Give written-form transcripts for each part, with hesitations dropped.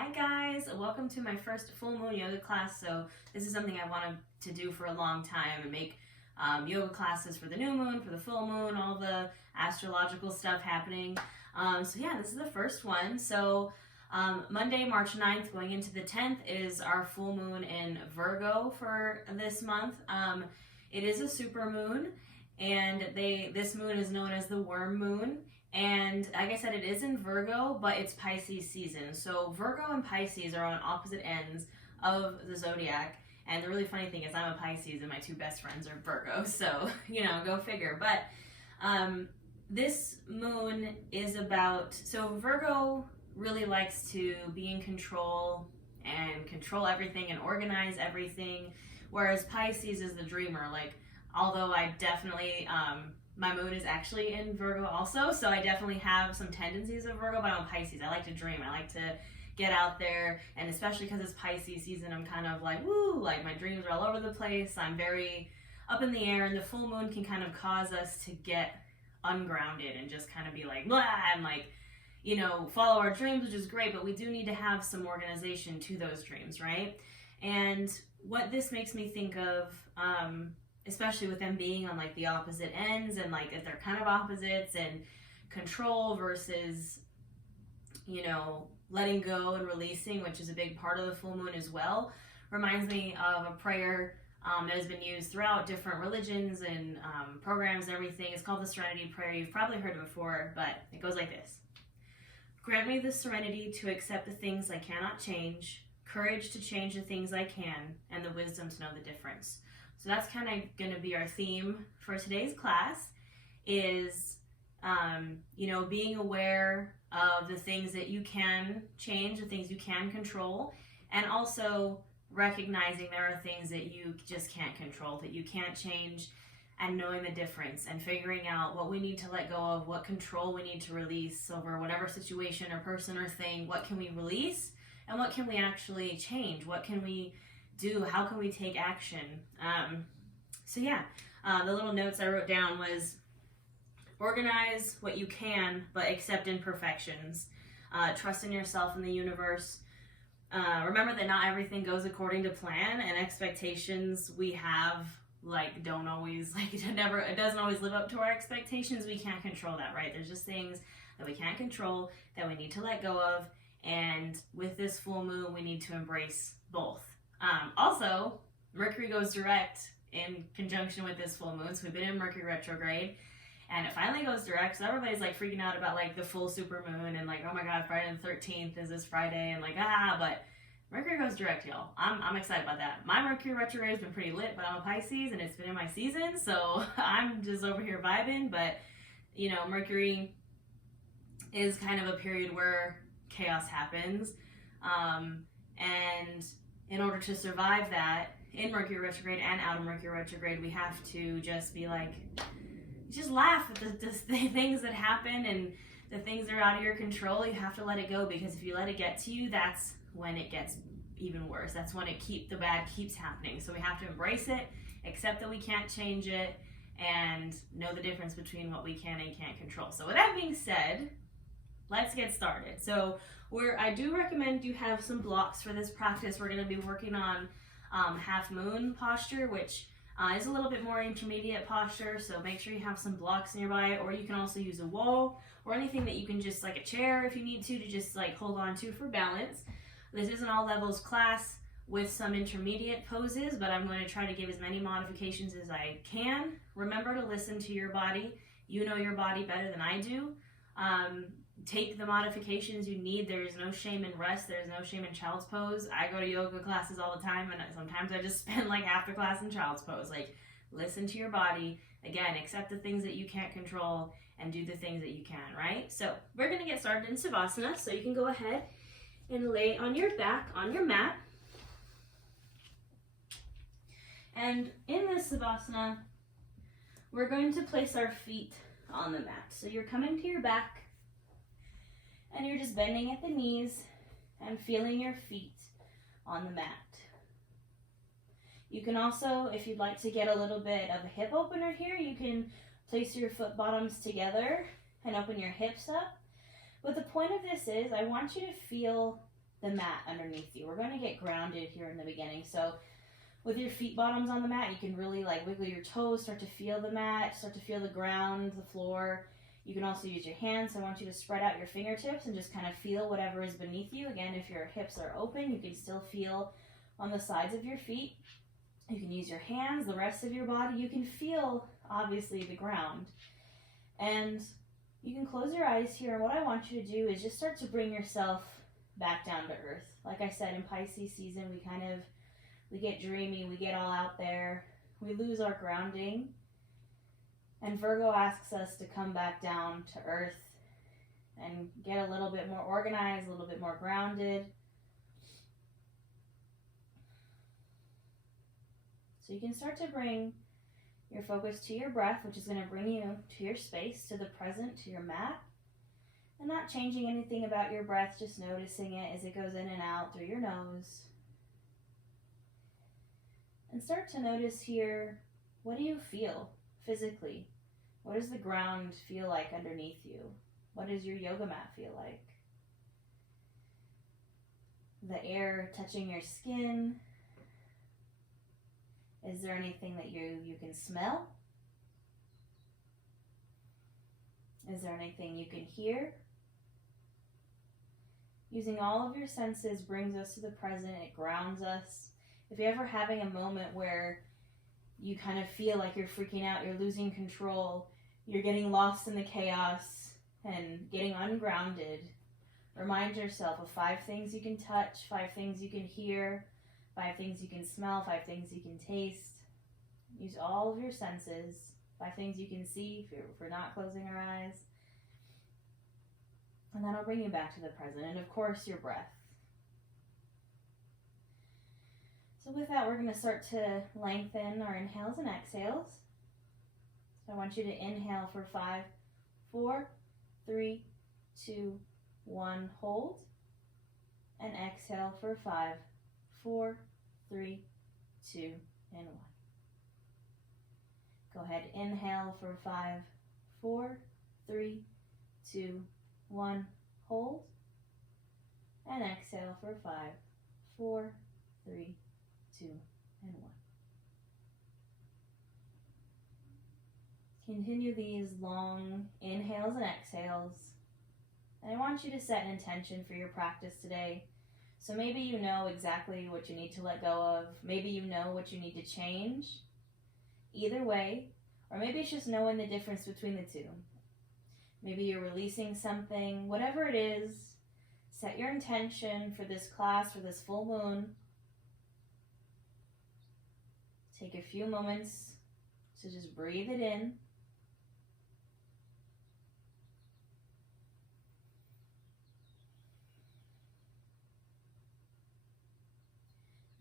Hi guys, welcome to my first full moon yoga class. So this is something I wanted to do for a long time and make yoga classes for the new moon, for the full moon, all the astrological stuff happening. So yeah, this is the first one. So Monday, March 9th, going into the 10th is our full moon in Virgo for this month. It is a super moon, and this moon is known as the worm moon. And like I said, it is in Virgo, but it's Pisces season. So Virgo and Pisces are on opposite ends of the zodiac. And the really funny thing is I'm a Pisces and my two best friends are Virgo. So, go figure. But this moon is about, so Virgo really likes to be in control and control everything and organize everything. Whereas Pisces is the dreamer. Like, although I definitely, my moon is actually in Virgo also, so I definitely have some tendencies of Virgo, but I'm a Pisces. I like to dream. I like to get out there, and especially because it's Pisces season, I'm kind of like, woo, like my dreams are all over the place. I'm very up in the air, and the full moon can kind of cause us to get ungrounded and just kind of be like, blah, and like, follow our dreams, which is great, but we do need to have some organization to those dreams, right? And what this makes me think of, especially with them being on like the opposite ends and like if they're kind of opposites, and control versus letting go and releasing, which is a big part of the full moon as well, reminds me of a prayer that has been used throughout different religions and programs and everything. It's called the Serenity Prayer. You've probably heard it before, but it goes like this: grant me the serenity to accept the things I cannot change, courage to change the things I can, and the wisdom to know the difference. So that's kind of going to be our theme for today's class, is, being aware of the things that you can change, the things you can control, and also recognizing there are things that you just can't control, that you can't change, and knowing the difference and figuring out what we need to let go of, what control we need to release over whatever situation or person or thing. What can we release and what can we actually change? What can we do? How can we take action? The little notes I wrote down was organize what you can, but accept imperfections. Trust in yourself and the universe. Remember that not everything goes according to plan, and expectations we have don't always, it doesn't always live up to our expectations. We can't control that, right? There's just things that we can't control that we need to let go of. And with this full moon, we need to embrace both. Also, Mercury goes direct in conjunction with this full moon. So we've been in Mercury retrograde, and it finally goes direct. So everybody's freaking out about the full super moon and oh my God, Friday the 13th is this Friday, and but Mercury goes direct, y'all. I'm excited about that. My Mercury retrograde has been pretty lit, but I'm a Pisces and it's been in my season, so I'm just over here vibing. But Mercury is kind of a period where chaos happens, and in order to survive that in Mercury retrograde and out of Mercury retrograde, we have to just be just laugh at the things that happen and the things that are out of your control. You have to let it go, because if you let it get to you, that's when it gets even worse. That's when the bad keeps happening. So we have to embrace it, accept that we can't change it, and know the difference between what we can and can't control. So with that being said, let's get started. So I do recommend you have some blocks for this practice. We're going to be working on half moon posture, which is a little bit more intermediate posture. So make sure you have some blocks nearby, or you can also use a wall or anything that you can just a chair if you need to just hold on to for balance. This is an all levels class with some intermediate poses, but I'm going to try to give as many modifications as I can. Remember to listen to your body. You know your body better than I do. Take the modifications you need. There is no shame in rest. There is no shame in child's pose. I go to yoga classes all the time, and sometimes I just spend half the class in child's pose. Listen to your body. Again, accept the things that you can't control and do the things that you can, right? So we're going to get started in savasana. So you can go ahead and lay on your back on your mat. And in this savasana, we're going to place our feet on the mat. So you're coming to your back, and you're just bending at the knees and feeling your feet on the mat. You can also, if you'd like to get a little bit of a hip opener here, you can place your foot bottoms together and open your hips up. But the point of this is I want you to feel the mat underneath you. We're going to get grounded here in the beginning. So with your feet bottoms on the mat, you can really like wiggle your toes, start to feel the mat, start to feel the ground, the floor. You can also use your hands. So I want you to spread out your fingertips and just kind of feel whatever is beneath you. Again, if your hips are open, you can still feel on the sides of your feet. You can use your hands, the rest of your body. You can feel, obviously, the ground. And you can close your eyes here. And what I want you to do is just start to bring yourself back down to earth. Like I said, in Pisces season, we get dreamy, we get all out there, we lose our grounding. And Virgo asks us to come back down to earth and get a little bit more organized, a little bit more grounded. So you can start to bring your focus to your breath, which is going to bring you to your space, to the present, to your mat. And not changing anything about your breath, just noticing it as it goes in and out through your nose. And start to notice here, what do you feel physically? What does the ground feel like underneath you? What does your yoga mat feel like? The air touching your skin. Is there anything that you can smell? Is there anything you can hear? Using all of your senses brings us to the present. It grounds us. If you're ever having a moment where you kind of feel like you're freaking out, you're losing control, you're getting lost in the chaos and getting ungrounded, remind yourself of 5 things you can touch, 5 things you can hear, 5 things you can smell, 5 things you can taste. Use all of your senses. 5 things you can see if we're not closing our eyes. And that'll bring you back to the present. And of course, your breath. So with that, we're going to start to lengthen our inhales and exhales. So I want you to inhale for 5, 4, 3, 2, 1, hold. And exhale for 5, 4, 3, 2, and 1. Go ahead, inhale for 5, 4, 3, 2, 1, hold. And exhale for 5, 4, 3, 2, and 1. Continue these long inhales and exhales. And I want you to set an intention for your practice today. So maybe you know exactly what you need to let go of. Maybe you know what you need to change. Either way. Or maybe it's just knowing the difference between the two. Maybe you're releasing something. Whatever it is, set your intention for this class, for this full moon. Take a few moments to just breathe it in.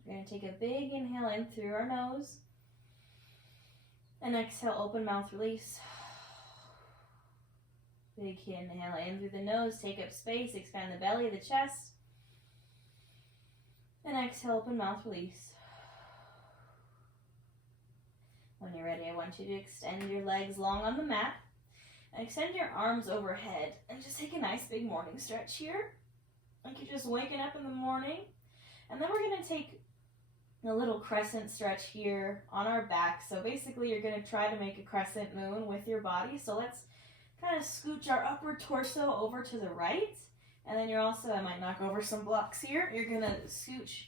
We're going to take a big inhale in through our nose. And exhale, open mouth, release. Big inhale in through the nose, take up space, expand the belly, the chest. And exhale, open mouth, release. When you're ready, I want you to extend your legs long on the mat. And extend your arms overhead. And just take a nice big morning stretch here. Like you're just waking up in the morning. And then we're going to take a little crescent stretch here on our back. So basically you're going to try to make a crescent moon with your body. So let's kind of scooch our upper torso over to the right. And then you're also, I might knock over some blocks here. You're going to scooch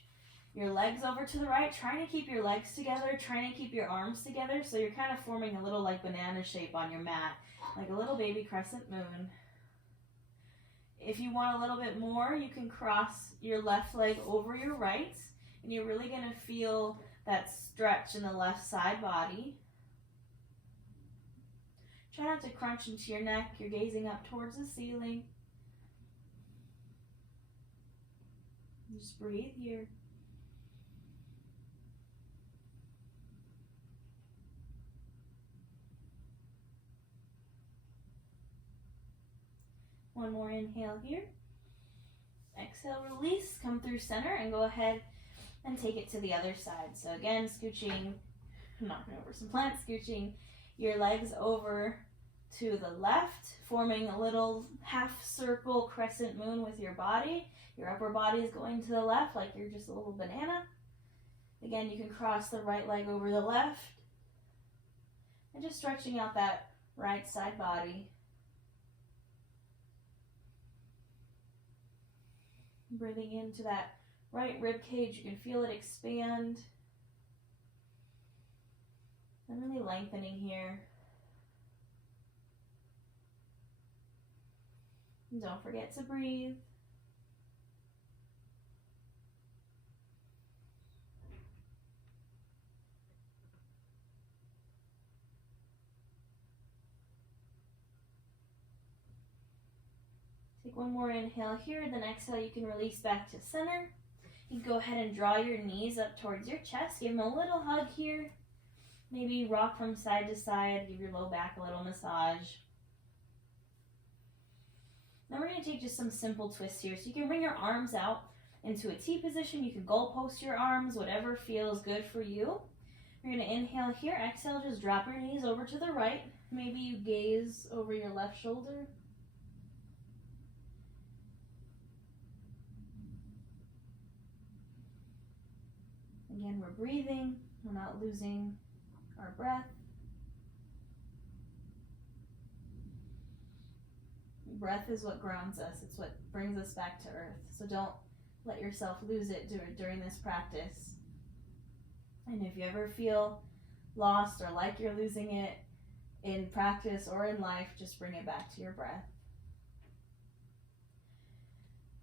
your legs over to the right, trying to keep your legs together, trying to keep your arms together. So you're kind of forming a little like banana shape on your mat, like a little baby crescent moon. If you want a little bit more, you can cross your left leg over your right. And you're really going to feel that stretch in the left side body. Try not to crunch into your neck. You're gazing up towards the ceiling. Just breathe here. One more inhale here. Exhale, release. Come through center and go ahead and take it to the other side. So again, scooching, knocking over some plants, scooching your legs over to the left, forming a little half circle crescent moon with your body. Your upper body is going to the left like you're just a little banana. Again, you can cross the right leg over the left and just stretching out that right side body. Breathing into that right rib cage, you can feel it expand. And really lengthening here. And don't forget to breathe. Take one more inhale here, then exhale, you can release back to center. You can go ahead and draw your knees up towards your chest. Give them a little hug here. Maybe rock from side to side, give your low back a little massage. Now we're going to take just some simple twists here. So you can bring your arms out into a T position. You can goalpost your arms, whatever feels good for you. You're going to inhale here, exhale, just drop your knees over to the right. Maybe you gaze over your left shoulder. Again, we're breathing, we're not losing our breath. Breath is what grounds us. It's what brings us back to earth. So don't let yourself lose it during this practice. And if you ever feel lost or like you're losing it in practice or in life, just bring it back to your breath.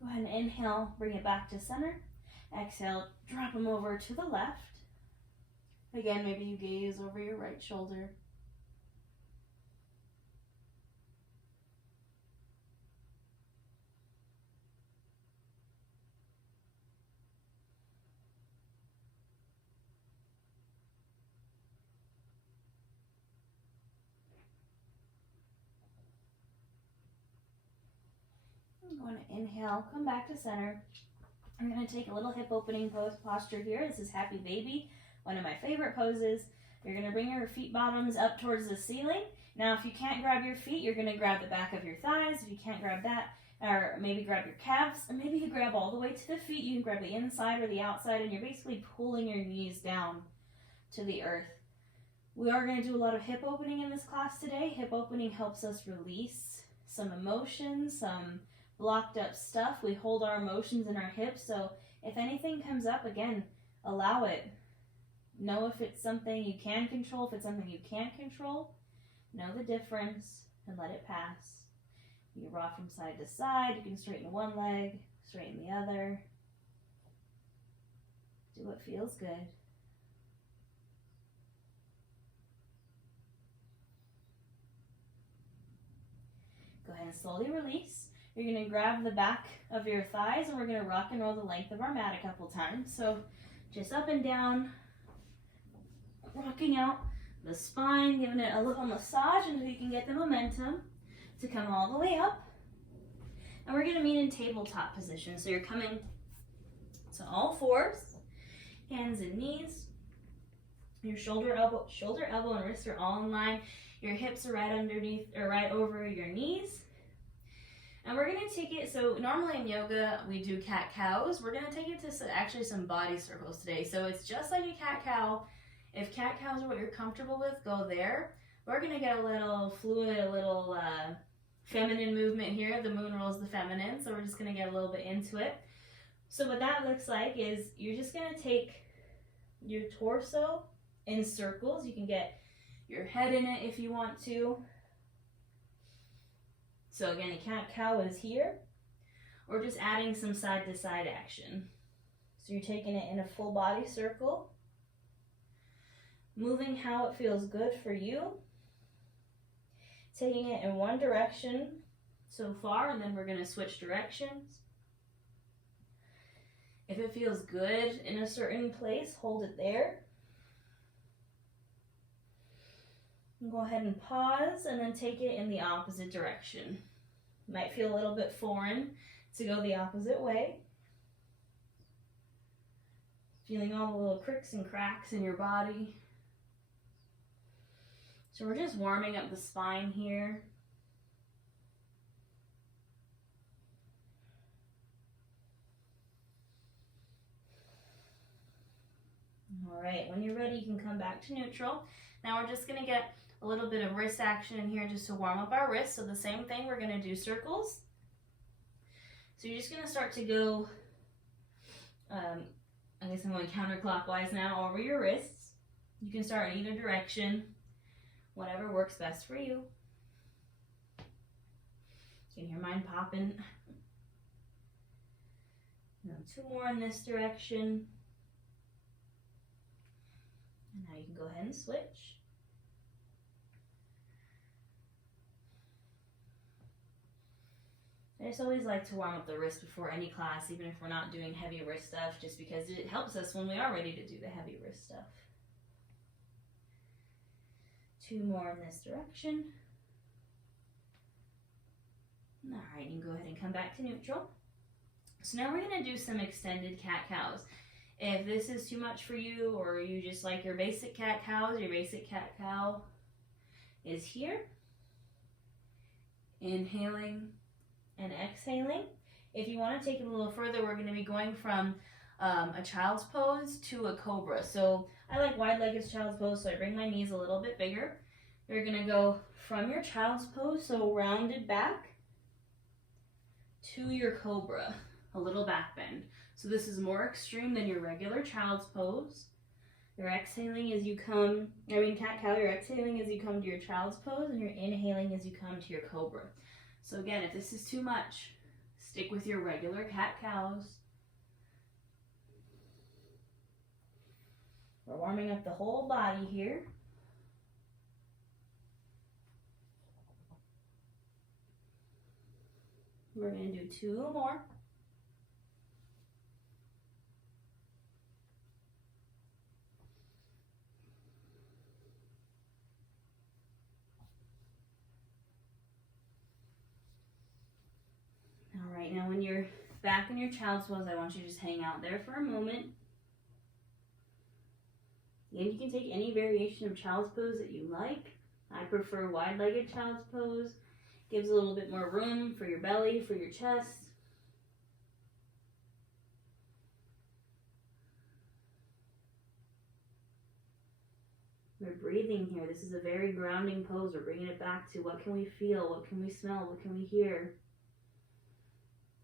Go ahead and inhale, bring it back to center. Exhale, drop them over to the left. Again, maybe you gaze over your right shoulder. I'm going to inhale, come back to center. I'm going to take a little hip opening posture here. This is Happy Baby, one of my favorite poses. You're going to bring your feet bottoms up towards the ceiling. Now, if you can't grab your feet, you're going to grab the back of your thighs. If you can't grab that, or maybe grab your calves, and maybe you grab all the way to the feet. You can grab the inside or the outside, and you're basically pulling your knees down to the earth. We are going to do a lot of hip opening in this class today. Hip opening helps us release some emotions, some blocked up stuff. We hold our emotions in our hips, so if anything comes up, again, allow it. Know if it's something you can control, if it's something you can't control. Know the difference and let it pass. You can rock from side to side. You can straighten one leg, straighten the other. Do what feels good. Go ahead and slowly release. You're going to grab the back of your thighs and we're going to rock and roll the length of our mat a couple times. So just up and down, rocking out the spine, giving it a little massage until you can get the momentum to come all the way up. And we're going to meet in tabletop position. So you're coming to all fours, hands and knees. Your shoulder, elbow, and wrist are all in line. Your hips are right underneath or right over your knees. And we're going to take it, so normally in yoga we do cat-cows. We're going to take it to actually some body circles today. So it's just like a cat-cow. If cat-cows are what you're comfortable with, go there. We're going to get a little fluid, a little feminine movement here. The moon rules the feminine, so we're just going to get a little bit into it. So what that looks like is you're just going to take your torso in circles. You can get your head in it if you want to. So again, a cat-cow is here, or just adding some side-to-side action. So you're taking it in a full body circle, moving how it feels good for you, taking it in one direction so far, and then we're going to switch directions. If it feels good in a certain place, hold it there. And go ahead and pause and then take it in the opposite direction. Might feel a little bit foreign to go the opposite way. Feeling all the little cricks and cracks in your body. So we're just warming up the spine here. All right, when you're ready, you can come back to neutral. Now we're just gonna get a little bit of wrist action in here just to warm up our wrists. So the same thing, we're gonna do circles. So you're just gonna start to go, I guess I'm going counterclockwise now over your wrists. You can start in either direction, whatever works best for you. You can hear mine popping. Now 2 more in this direction. And now you can go ahead and switch. I just always like to warm up the wrist before any class, even if we're not doing heavy wrist stuff, just because it helps us when we are ready to do the heavy wrist stuff. 2 more in this direction. All right, you can go ahead and come back to neutral. So now we're gonna do some extended cat-cows. If this is too much for you, or you just like your basic cat-cows, your basic cat-cow is here. Inhaling and exhaling. If you want to take it a little further, we're going to be going from a child's pose to a cobra. So I like wide-legged child's pose, so I bring my knees a little bit bigger. You're going to go from your child's pose, so rounded back, to your cobra, a little back bend. So this is more extreme than your regular child's pose. You're exhaling as you come, cat-cow, you're exhaling as you come to your child's pose, and you're inhaling as you come to your cobra. So again, if this is too much, stick with your regular cat-cows. We're warming up the whole body here. We're going to do 2 more. All right, now when you're back in your child's pose, I want you to just hang out there for a moment. And you can take any variation of child's pose that you like. I prefer wide-legged child's pose. Gives a little bit more room for your belly, for your chest. We're breathing here. This is a very grounding pose. We're bringing it back to what can we feel, what can we smell, what can we hear?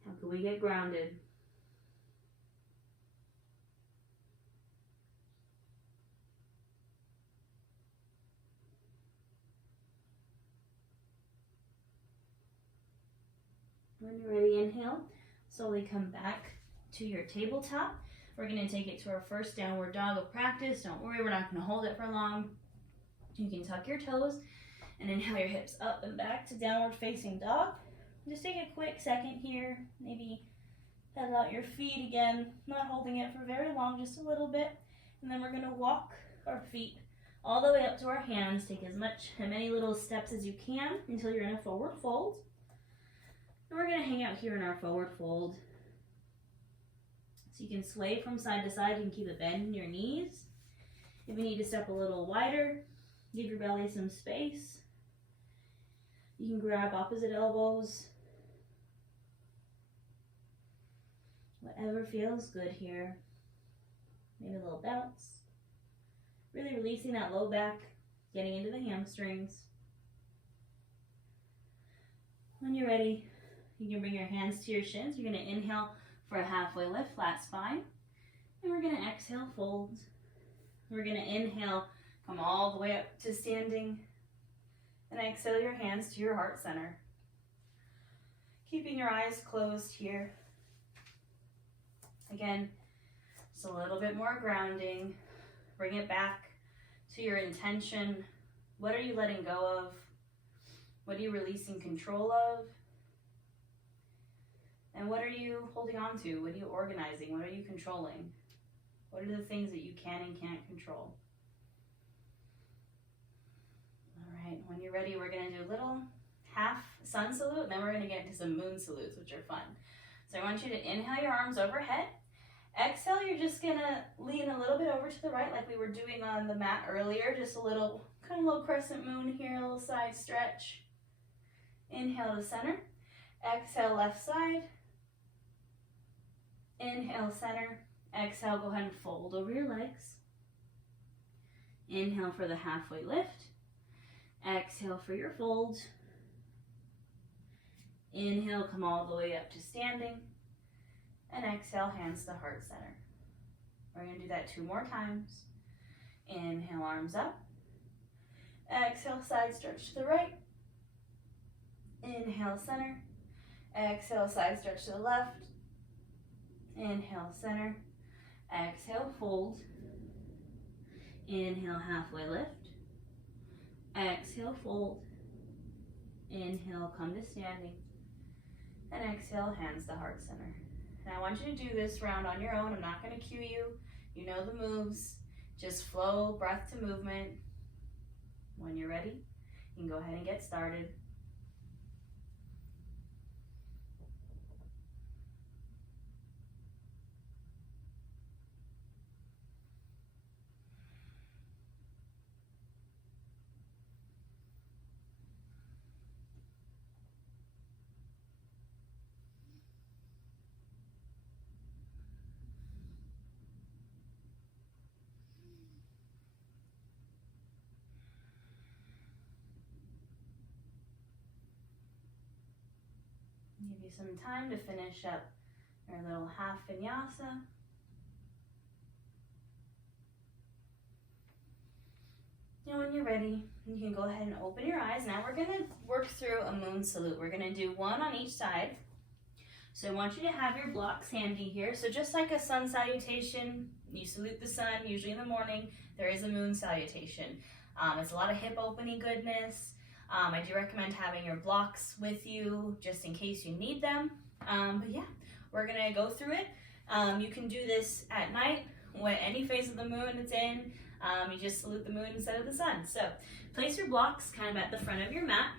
How can we get grounded? When you're ready, inhale. Slowly come back to your tabletop. We're going to take it to our first downward dog of practice. Don't worry, we're not going to hold it for long. You can tuck your toes and inhale your hips up and back to downward facing dog. Just take a quick second here. Maybe pedal out your feet again, not holding it for very long, just a little bit. And then we're going to walk our feet all the way up to our hands. Take as many little steps as you can until you're in a forward fold. And we're going to hang out here in our forward fold. So you can sway from side to side. You can keep a bend in your knees. If you need to step a little wider, give your belly some space. You can grab opposite elbows. Whatever feels good here. Maybe a little bounce. Really releasing that low back, getting into the hamstrings. When you're ready, you can bring your hands to your shins. You're going to inhale for a halfway lift, flat spine. And we're going to exhale, fold. We're going to inhale, come all the way up to standing. And exhale your hands to your heart center. Keeping your eyes closed here. Again, just a little bit more grounding. Bring it back to your intention. What are you letting go of? What are you releasing control of? And what are you holding on to? What are you organizing? What are you controlling? What are the things that you can and can't control? All right, when you're ready, we're going to do a little half sun salute, and then we're going to get into some moon salutes, which are fun. So I want you to inhale your arms overhead, Exhale, you're just gonna lean a little bit over to the right like we were doing on the mat earlier. Just a little, kind of little crescent moon here, a little side stretch. Inhale to center. Exhale, left side. Inhale, center. Exhale, go ahead and fold over your legs. Inhale for the halfway lift. Exhale for your fold. Inhale, come all the way up to standing. And exhale, hands to heart center. We're going to do that 2 more times. Inhale, arms up. Exhale, side stretch to the right. Inhale, center. Exhale, side stretch to the left. Inhale, center. Exhale, fold. Inhale, halfway lift. Exhale, fold. Inhale, come to standing. And exhale, hands to heart center. And I want you to do this round on your own. I'm not going to cue you. You know the moves. Just flow, breath to movement. When you're ready, you can go ahead and get started. Give you some time to finish up your little half vinyasa. And when you're ready, you can go ahead and open your eyes. Now we're going to work through a moon salute. We're going to do 1 on each side. So I want you to have your blocks handy here. So just like a sun salutation, you salute the sun, usually in the morning, there is a moon salutation. It's a lot of hip opening goodness. I do recommend having your blocks with you just in case you need them. But yeah, we're gonna go through it. You can do this at night, when any phase of the moon it's in. You just salute the moon instead of the sun. So place your blocks kind of at the front of your mat.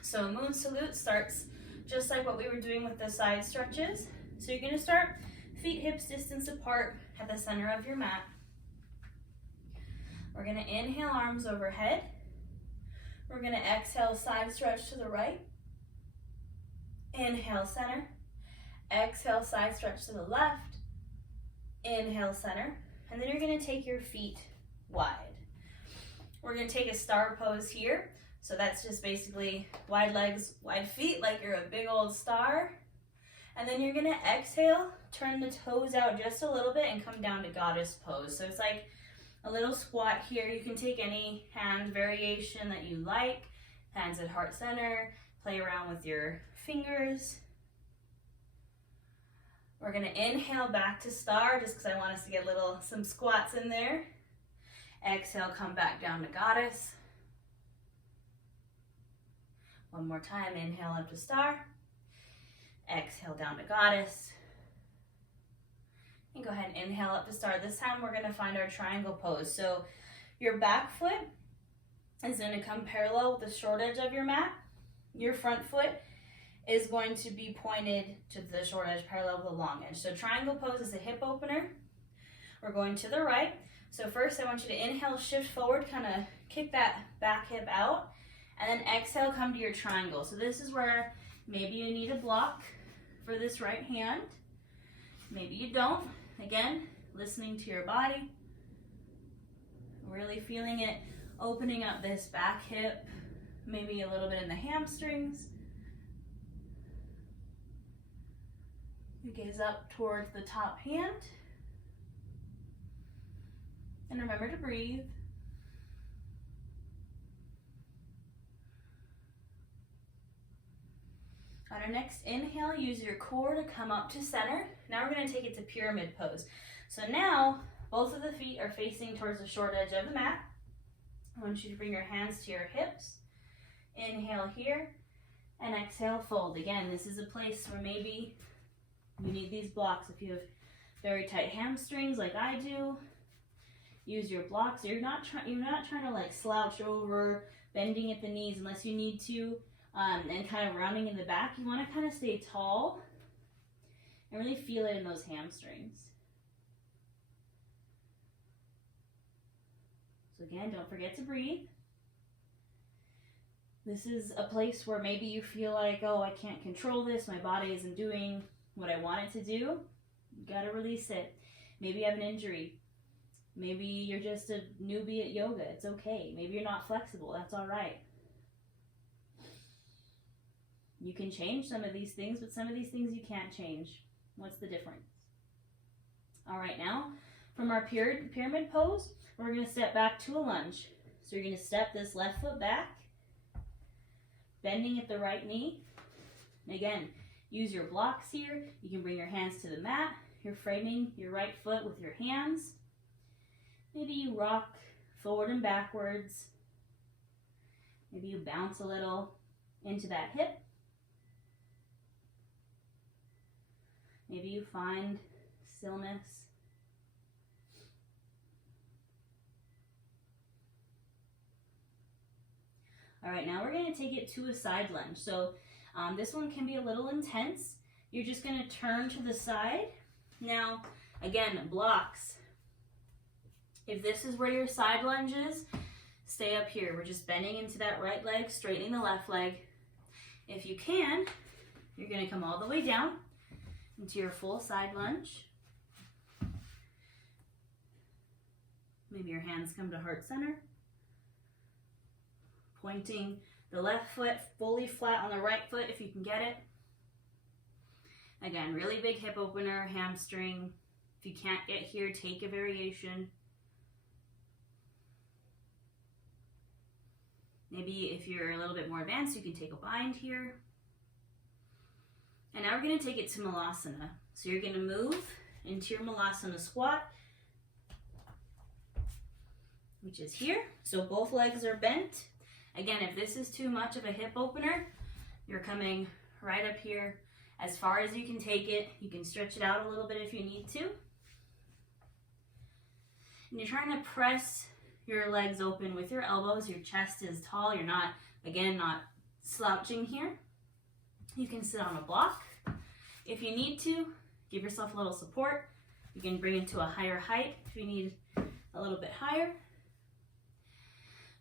So a moon salute starts just like what we were doing with the side stretches. So you're gonna start feet hips distance apart at the center of your mat. We're gonna inhale, arms overhead. We're going to exhale, side stretch to the right. Inhale, center. Exhale, side stretch to the left. Inhale, center. And then you're going to take your feet wide. We're going to take a star pose here. So that's just basically wide legs, wide feet, like you're a big old star. And then you're going to exhale, turn the toes out just a little bit and come down to goddess pose. So it's like a little squat here. You can take any hand variation that you like. Hands at heart center. Play around with your fingers. We're going to inhale back to star just because I want us to get some squats in there. Exhale, come back down to goddess. One more time. Inhale up to star. Exhale down to goddess. And go ahead and inhale up to star. This time we're going to find our triangle pose. So your back foot is going to come parallel with the short edge of your mat. Your front foot is going to be pointed to the short edge parallel with the long edge. So triangle pose is a hip opener. We're going to the right. So first I want you to inhale, shift forward, kind of kick that back hip out. And then exhale, come to your triangle. So this is where maybe you need a block for this right hand. Maybe you don't. Again, listening to your body, really feeling it, opening up this back hip, maybe a little bit in the hamstrings. You gaze up towards the top hand. And remember to breathe. On our next inhale, use your core to come up to center. Now we're going to take it to pyramid pose. So now, both of the feet are facing towards the short edge of the mat. I want you to bring your hands to your hips. Inhale here, and exhale, fold. Again, this is a place where maybe you need these blocks. If you have very tight hamstrings like I do, use your blocks. You're not trying to like slouch over, bending at the knees unless you need to. And kind of rounding in the back. You want to kind of stay tall and really feel it in those hamstrings. So again, don't forget to breathe. This is a place where maybe you feel like, oh, I can't control this. My body isn't doing what I want it to do. You got to release it. Maybe you have an injury. Maybe you're just a newbie at yoga. It's okay. Maybe you're not flexible. That's all right. You can change some of these things, but some of these things you can't change. What's the difference? All right, now from our pyramid pose, we're going to step back to a lunge. So you're going to step this left foot back, bending at the right knee. And again, use your blocks here. You can bring your hands to the mat. You're framing your right foot with your hands. Maybe you rock forward and backwards. Maybe you bounce a little into that hip. Maybe you find stillness. All right, now we're going to take it to a side lunge. So this one can be a little intense. You're just going to turn to the side. Now, again, blocks. If this is where your side lunge is, stay up here. We're just bending into that right leg, straightening the left leg. If you can, you're going to come all the way down into your full side lunge. Maybe your hands come to heart center. Pointing the left foot fully flat on the right foot if you can get it. Again, really big hip opener, hamstring. If you can't get here, take a variation. Maybe if you're a little bit more advanced, you can take a bind here. And now we're going to take it to Malasana. So you're going to move into your Malasana squat, which is here. So both legs are bent. Again, if this is too much of a hip opener, you're coming right up here as far as you can take it. You can stretch it out a little bit if you need to. And you're trying to press your legs open with your elbows. Your chest is tall. You're not, again, not slouching here. You can sit on a block. If you need to, give yourself a little support. You can bring it to a higher height if you need a little bit higher.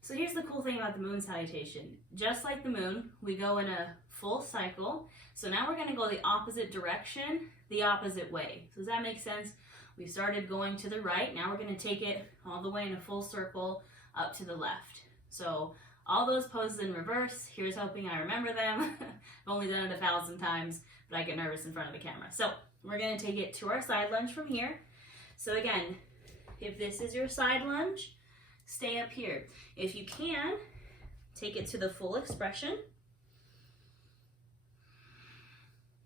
So here's the cool thing about the moon salutation. Just like the moon, we go in a full cycle. So now we're going to go the opposite direction, the opposite way. So does that make sense? We started going to the right. Now we're going to take it all the way in a full circle up to the left. So all those poses in reverse. Here's hoping I remember them. I've only done it 1,000 times, but I get nervous in front of the camera. So we're going to take it to our side lunge from here. So again, if this is your side lunge, stay up here. If you can, take it to the full expression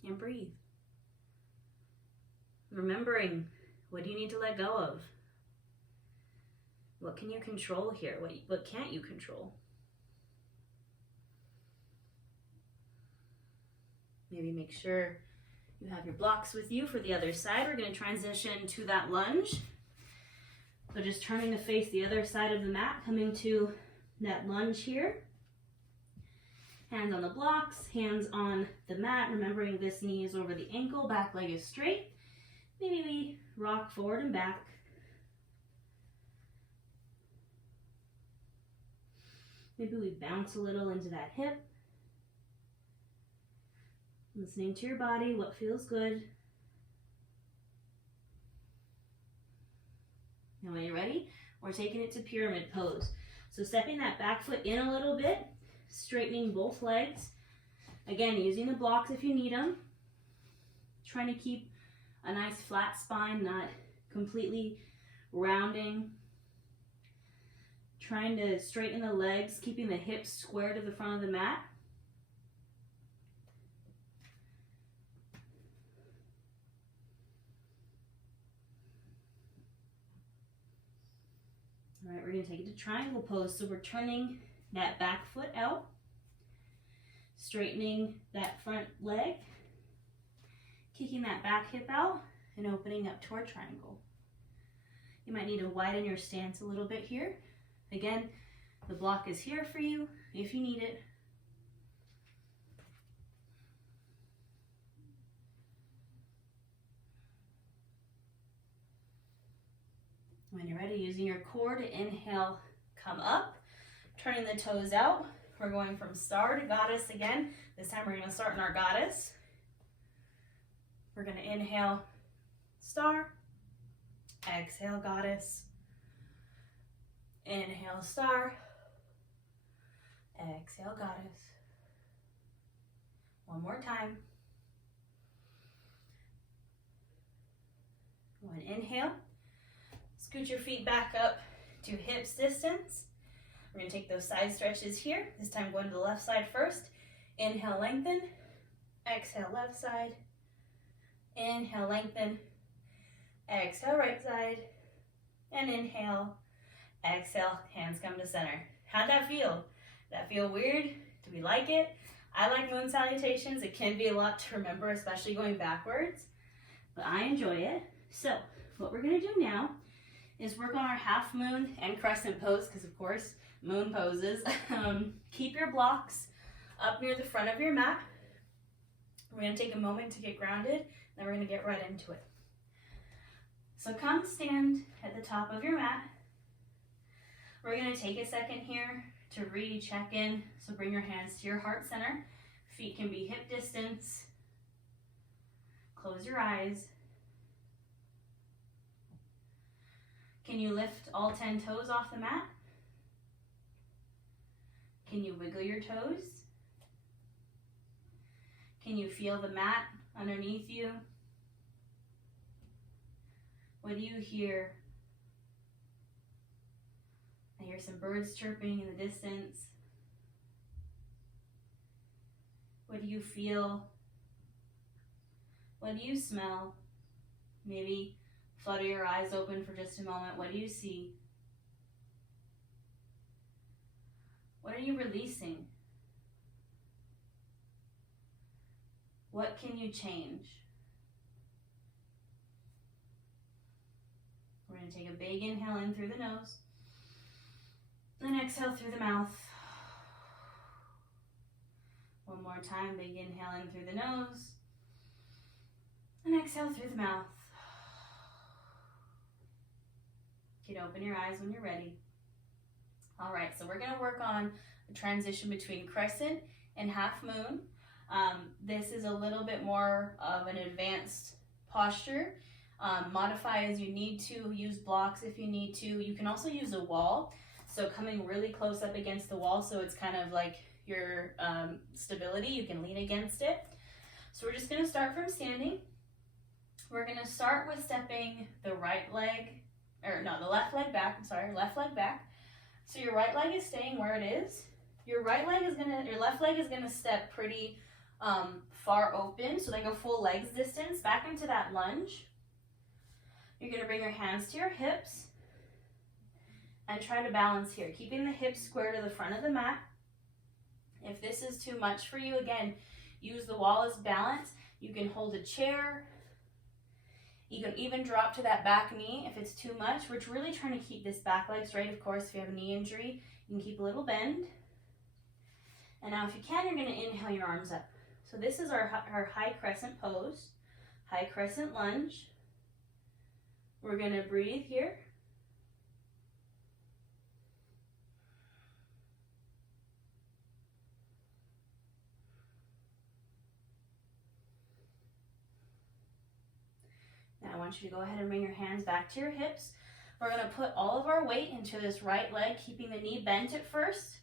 and breathe. Remembering, what do you need to let go of? What can you control here? What can't you control? Maybe make sure you have your blocks with you for the other side. We're going to transition to that lunge. So just turning to face the other side of the mat, coming to that lunge here. Hands on the blocks, hands on the mat, remembering this knee is over the ankle, back leg is straight. Maybe we rock forward and back. Maybe we bounce a little into that hip. Listening to your body, what feels good. And when you're ready, we're taking it to pyramid pose. So stepping that back foot in a little bit, straightening both legs. Again, using the blocks if you need them. Trying to keep a nice flat spine, not completely rounding. Trying to straighten the legs, keeping the hips square to the front of the mat. All right, we're going to take it to triangle pose. So we're turning that back foot out, straightening that front leg, kicking that back hip out, and opening up toward triangle. You might need to widen your stance a little bit here. Again, the block is here for you if you need it. When you're ready, using your core to inhale, come up, turning the toes out. We're going from star to goddess again. This time we're going to start in our goddess. We're going to inhale, star, exhale, goddess, inhale, star, exhale, goddess. One more time. One inhale, scoot your feet back up to hips distance. We're going to take those side stretches here. This time going to the left side first. Inhale, lengthen. Exhale, left side. Inhale, lengthen. Exhale, right side. And inhale. Exhale, hands come to center. How'd that feel? Did that feel weird? Do we like it? I like moon salutations. It can be a lot to remember, especially going backwards. But I enjoy it. So what we're going to do now is work on our half moon and crescent pose, because of course, moon poses. Keep your blocks up near the front of your mat. We're going to take a moment to get grounded, then we're going to get right into it. So come stand at the top of your mat. We're going to take a second here to recheck in. So bring your hands to your heart center. Feet can be hip distance. Close your eyes. Can you lift all 10 toes off the mat? Can you wiggle your toes? Can you feel the mat underneath you? What do you hear? I hear some birds chirping in the distance. What do you feel? What do you smell? Maybe flutter your eyes open for just a moment. What do you see? What are you releasing? What can you change? We're going to take a big inhale in through the nose. Then exhale through the mouth. One more time, big inhale in through the nose. And exhale through the mouth. You can open your eyes when you're ready. All right, so we're going to work on the transition between crescent and half moon. This is a little bit more of an advanced posture. Modify as you need to, use blocks if you need to. You can also use a wall, so coming really close up against the wall, so it's kind of like your stability. You can lean against it. So we're just going to start from standing. We're going to start with stepping the left leg back. Left leg back. So your right leg is staying where it is. Your left leg is gonna step pretty far open, so like a full legs distance back into that lunge. You're gonna bring your hands to your hips and try to balance here, keeping the hips square to the front of the mat. If this is too much for you, again, use the wall as balance. You can hold a chair. You can even drop to that back knee if it's too much. We're really trying to keep this back leg straight. Of course, if you have a knee injury, you can keep a little bend. And now if you can, you're going to inhale your arms up. So this is our high crescent pose, high crescent lunge. We're going to breathe here. I want you to go ahead and bring your hands back to your hips. We're going to put all of our weight into this right leg, keeping the knee bent at first.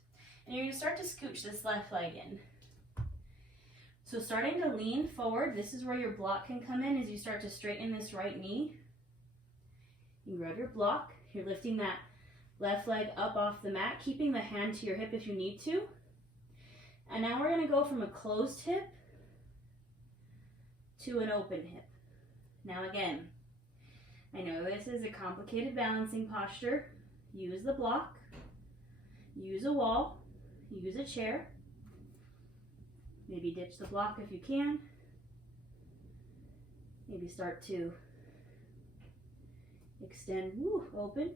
And you're going to start to scooch this left leg in. So starting to lean forward, this is where your block can come in as you start to straighten this right knee. You grab your block. You're lifting that left leg up off the mat, keeping the hand to your hip if you need to. And now we're going to go from a closed hip to an open hip. Now again, I know this is a complicated balancing posture. Use the block, use a wall, use a chair. Maybe ditch the block if you can. Maybe start to extend, open.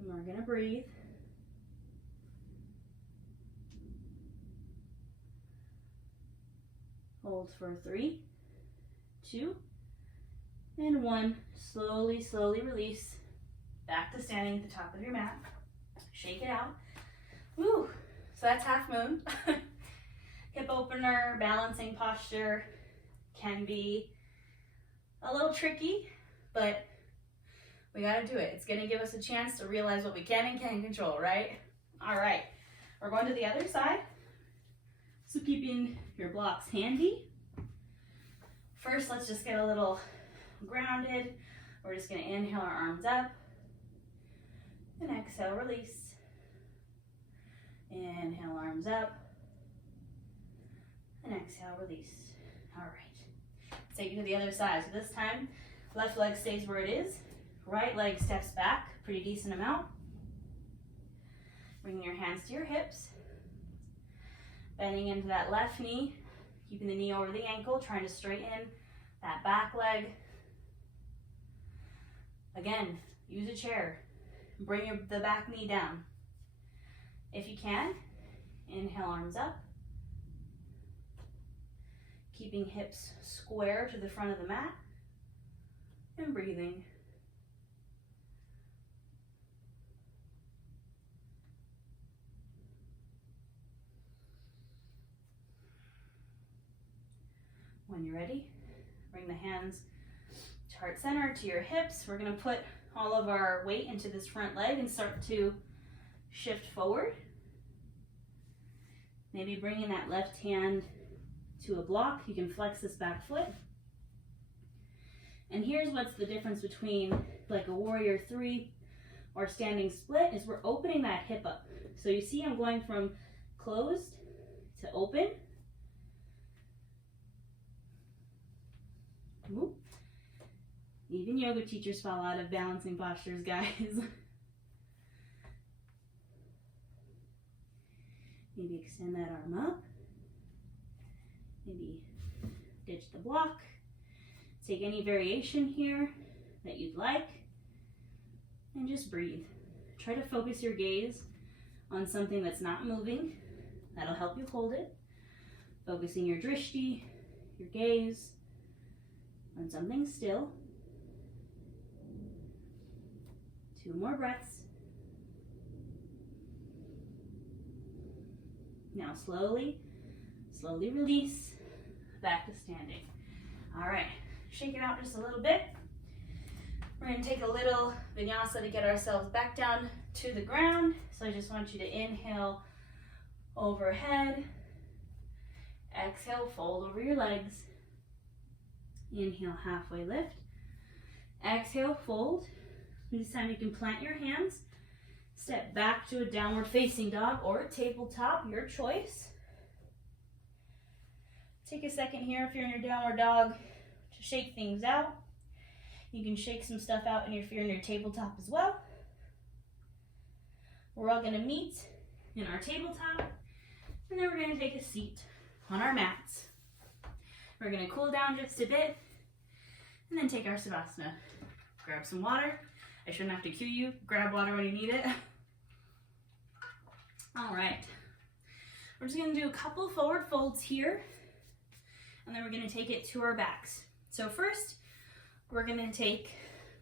And we're gonna breathe. Hold for 3, 2, And 1. Slowly, slowly release. Back to standing at the top of your mat. Shake it out. Woo! So that's half moon. Hip opener, balancing posture can be a little tricky, but we gotta do it. It's gonna give us a chance to realize what we can and can't control, right? All right, we're going to the other side. So keeping your blocks handy. First, let's just get a little grounded. We're just gonna inhale our arms up and exhale, release. Inhale, arms up and exhale, release. All right, let's take it to the other side. So this time, left leg stays where it is. Right leg steps back, pretty decent amount. Bringing your hands to your hips. Bending into that left knee, keeping the knee over the ankle, trying to straighten that back leg. Again, use a chair. Bring the back knee down. If you can, inhale, arms up. Keeping hips square to the front of the mat. And breathing. When you're ready, bring the hands to heart center, to your hips. We're going to put all of our weight into this front leg and start to shift forward. Maybe bringing that left hand to a block. You can flex this back foot. And here's what's the difference between like a warrior 3 or standing split is we're opening that hip up. So you see I'm going from closed to open. Ooh. Even yoga teachers fall out of balancing postures, guys. Maybe extend that arm up. Maybe ditch the block. Take any variation here that you'd like. And just breathe. Try to focus your gaze on something that's not moving. That'll help you hold it. Focusing your drishti, your gaze, on something still. 2 more breaths. Now slowly, slowly release, back to standing. All right, shake it out just a little bit. We're gonna take a little vinyasa to get ourselves back down to the ground. So I just want you to inhale overhead. Exhale, fold over your legs. Inhale, halfway lift. Exhale, fold. This time you can plant your hands. Step back to a downward facing dog or a tabletop, your choice. Take a second here if you're in your downward dog to shake things out. You can shake some stuff out if you're in your tabletop as well. We're all gonna meet in our tabletop and then we're gonna take a seat on our mats. We're gonna cool down just a bit and then take our savasana. Grab some water. I shouldn't have to cue you. Grab water when you need it. All right. We're just gonna do a couple forward folds here and then we're gonna take it to our backs. So first, we're gonna take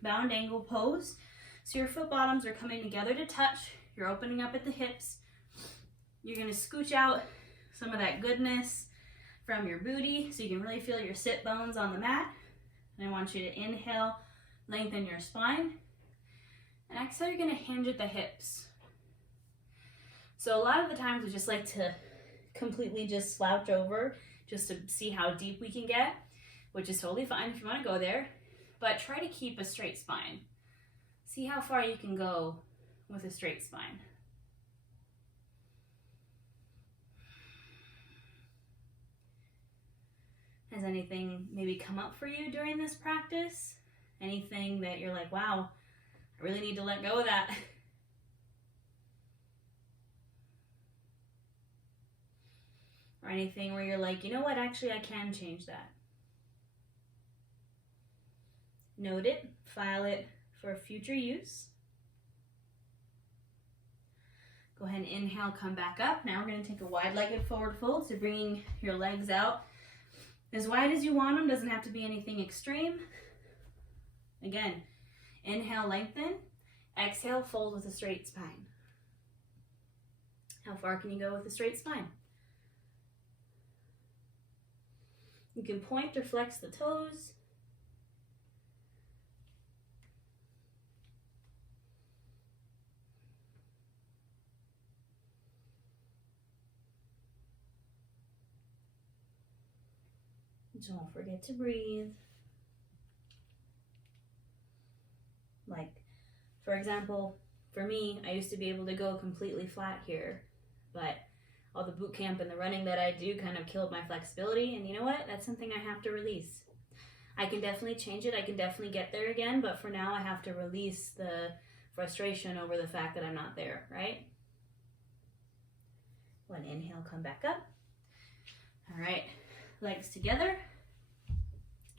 bound angle pose. So your foot bottoms are coming together to touch. You're opening up at the hips. You're gonna scooch out some of that goodness from your booty so you can really feel your sit bones on the mat. And I want you to inhale, lengthen your spine. And exhale, you're gonna hinge at the hips. So a lot of the times we just like to completely just slouch over just to see how deep we can get, which is totally fine if you wanna go there, but try to keep a straight spine. See how far you can go with a straight spine. Has anything maybe come up for you during this practice? Anything that you're like, wow, I really need to let go of that? Or anything where you're like, you know what, actually I can change that. Note it, file it for future use. Go ahead and inhale, come back up. Now we're going to take a wide-legged forward fold, so bringing your legs out as wide as you want them. Doesn't have to be anything extreme. Again, inhale, lengthen. Exhale, fold with a straight spine. How far can you go with a straight spine? You can point or flex the toes. Don't forget to breathe. Like, for example, for me, I used to be able to go completely flat here, but all the boot camp and the running that I do kind of killed my flexibility, and you know what? That's something I have to release. I can definitely change it. I can definitely get there again, but for now I have to release the frustration over the fact that I'm not there, right? One inhale, come back up. All right, legs together.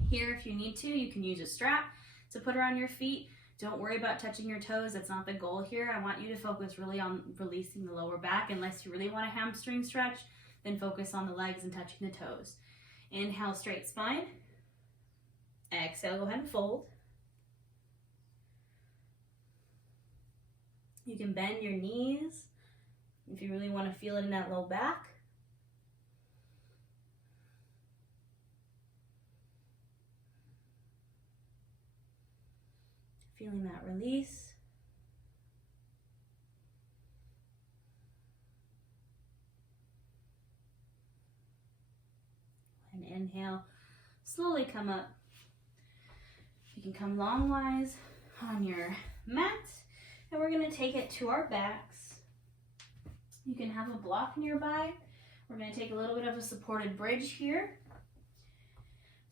Here, if you need to, you can use a strap to put around your feet. Don't worry about touching your toes. That's not the goal here. I want you to focus really on releasing the lower back. Unless you really want a hamstring stretch, then focus on the legs and touching the toes. Inhale, straight spine. Exhale, go ahead and fold. You can bend your knees if you really want to feel it in that low back. Feeling that release. And inhale, slowly come up. You can come longwise on your mat, and we're going to take it to our backs. You can have a block nearby. We're going to take a little bit of a supported bridge here.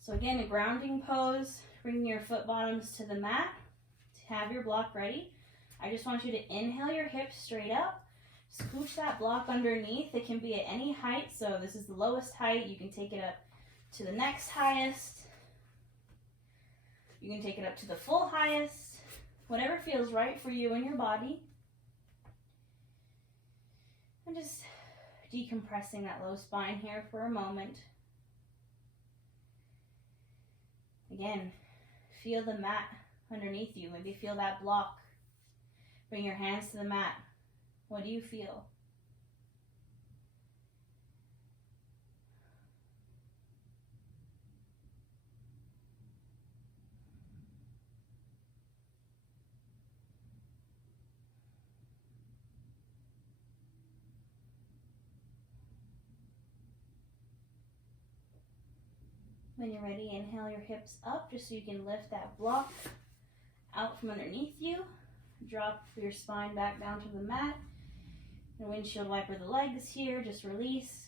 So again, a grounding pose, bringing your foot bottoms to the mat. Have your block ready. I just want you to inhale your hips straight up. Scooch that block underneath. It can be at any height. So this is the lowest height. You can take it up to the next highest. You can take it up to the full highest. Whatever feels right for you and your body. And just decompressing that low spine here for a moment. Again, feel the mat underneath you. Maybe feel that block. Bring your hands to the mat. What do you feel? When you're ready, inhale your hips up just so you can lift that block out from underneath you. Drop your spine back down to the mat. And windshield wiper the legs here, just release.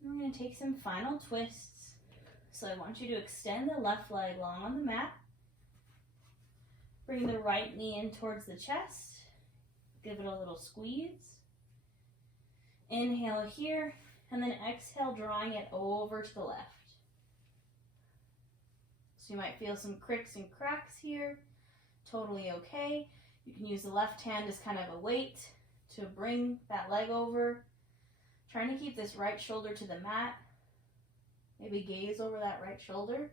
And we're going to take some final twists. So I want you to extend the left leg long on the mat. Bring the right knee in towards the chest. Give it a little squeeze. Inhale here, and then exhale, drawing it over to the left. So you might feel some cricks and cracks here. Totally okay. You can use the left hand as kind of a weight to bring that leg over. Trying to keep this right shoulder to the mat. Maybe gaze over that right shoulder.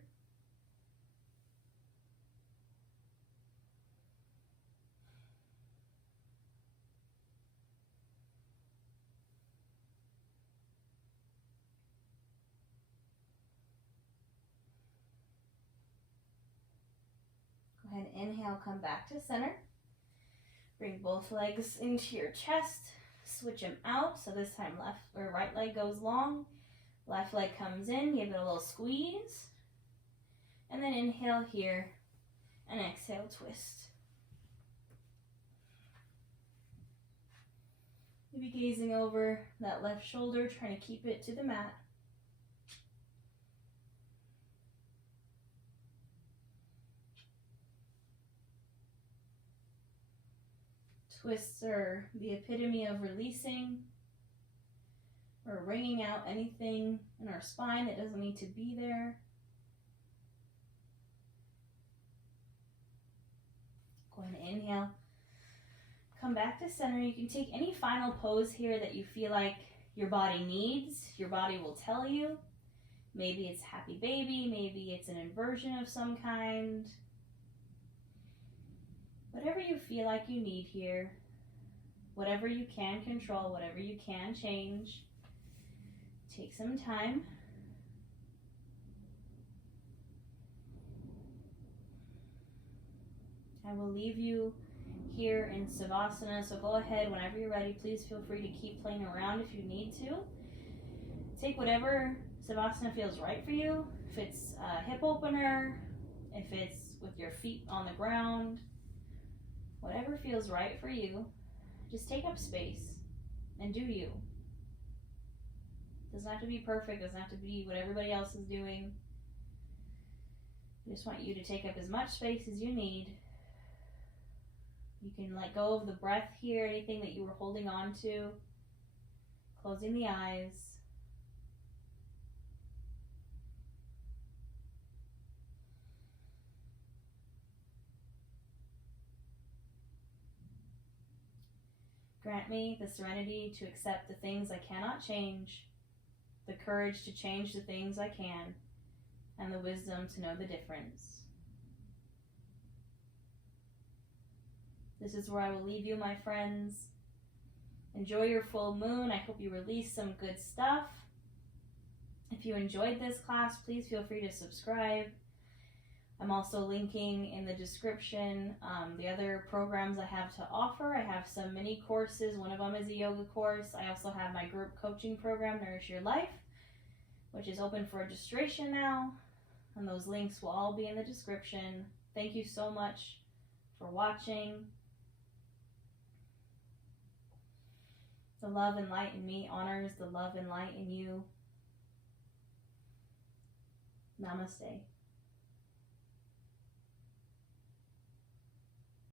Go ahead and inhale, come back to center. Bring both legs into your chest. Switch them out. So this time left or right leg goes long. Left leg comes in. Give it a little squeeze. And then inhale here. And exhale, twist. Maybe gazing over that left shoulder, trying to keep it to the mat. Twists are the epitome of releasing or wringing out anything in our spine that doesn't need to be there. Go ahead and inhale. Come back to center. You can take any final pose here that you feel like your body needs. Your body will tell you. Maybe it's happy baby, maybe it's an inversion of some kind. Whatever you feel like you need here, whatever you can control, whatever you can change, take some time. I will leave you here in savasana, so go ahead whenever you're ready. Please feel free to keep playing around if you need to. Take whatever savasana feels right for you. If it's a hip opener, if it's with your feet on the ground, whatever feels right for you. Just take up space and do you. It doesn't have to be perfect, it doesn't have to be what everybody else is doing. I just want you to take up as much space as you need. You can let go of the breath here, anything that you were holding on to. Closing the eyes. Grant me the serenity to accept the things I cannot change, the courage to change the things I can, and the wisdom to know the difference. This is where I will leave you, my friends. Enjoy your full moon. I hope you release some good stuff. If you enjoyed this class, please feel free to subscribe. I'm also linking in the description the other programs I have to offer. I have some mini courses. One of them is a yoga course. I also have my group coaching program, Nourish Your Life, which is open for registration now. And those links will all be in the description. Thank you so much for watching. The love and light in me honors the love and light in you. Namaste.